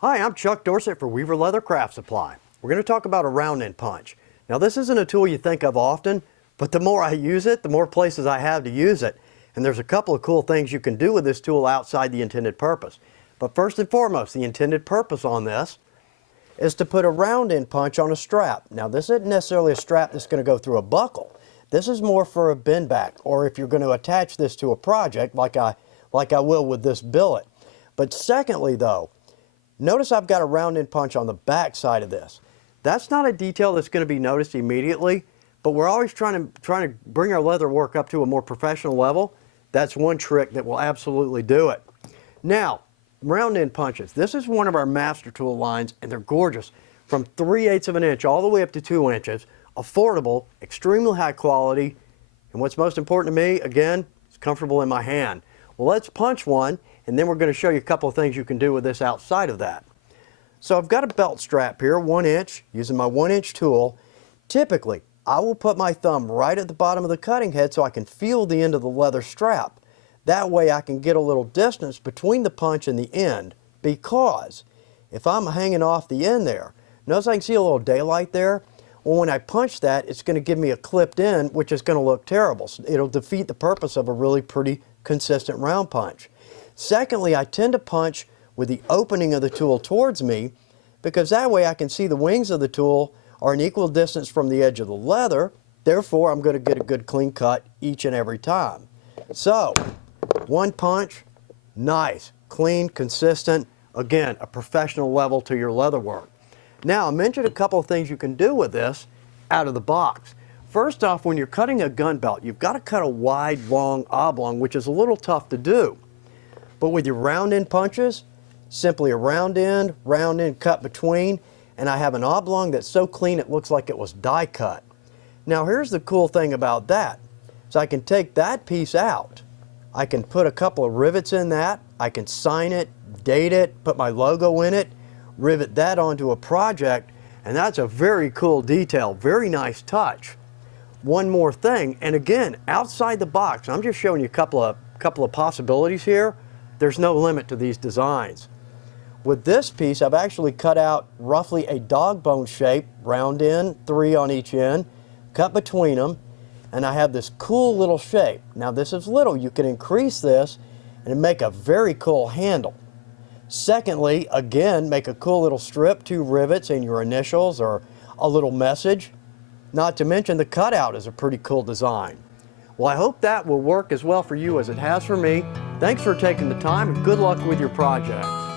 Hi, I'm Chuck Dorsett for Weaver Leather Craft Supply. We're going to talk about a round end punch. Now this isn't a tool you think of often, but the more I use it, the more places I have to use it. And there's a couple of cool things you can do with this tool outside the intended purpose. But first and foremost, the intended purpose on this is to put a round end punch on a strap. Now this isn't necessarily a strap that's going to go through a buckle. This is more for a bend back, or if you're going to attach this to a project like I will with this billet. But secondly though, notice I've got a round end punch on the back side of this. That's not a detail that's going to be noticed immediately, but we're always trying to bring our leather work up to a more professional level. That's one trick that will absolutely do it. Now, round end punches. This is one of our master tool lines, and they're gorgeous. From 3/8 of an inch all the way up to 2 inches. Affordable, extremely high quality, and what's most important to me, again, it's comfortable in my hand. Well, let's punch one, and then we're going to show you a couple of things you can do with this outside of that. So I've got a belt strap here, 1 inch, using my 1-inch tool. Typically, I will put my thumb right at the bottom of the cutting head so I can feel the end of the leather strap. That way I can get a little distance between the punch and the end, because if I'm hanging off the end there, notice I can see a little daylight there? Well, when I punch that, it's going to give me a clipped end, which is going to look terrible. So it'll defeat the purpose of a really pretty consistent round punch. Secondly, I tend to punch with the opening of the tool towards me, because that way I can see the wings of the tool are an equal distance from the edge of the leather. Therefore, I'm going to get a good clean cut each and every time. So, one punch, nice, clean, consistent, again, a professional level to your leather work. Now, I mentioned a couple of things you can do with this out of the box. First off, when you're cutting a gun belt, you've got to cut a wide, long oblong, which is a little tough to do. But with your round end punches, simply a round end cut between, and I have an oblong that's so clean it looks like it was die cut. Now here's the cool thing about that. So I can take that piece out. I can put a couple of rivets in that. I can sign it, date it, put my logo in it, rivet that onto a project, and that's a very cool detail, very nice touch. One more thing, and again, outside the box, I'm just showing you a couple of possibilities here. There's no limit to these designs. With this piece, I've actually cut out roughly a dog bone shape, round end, 3 on each end, cut between them, and I have this cool little shape. Now this is little, you can increase this and make a very cool handle. Secondly, again, make a cool little strip, 2 rivets and your initials or a little message. Not to mention the cutout is a pretty cool design. Well, I hope that will work as well for you as it has for me. Thanks for taking the time, and good luck with your projects.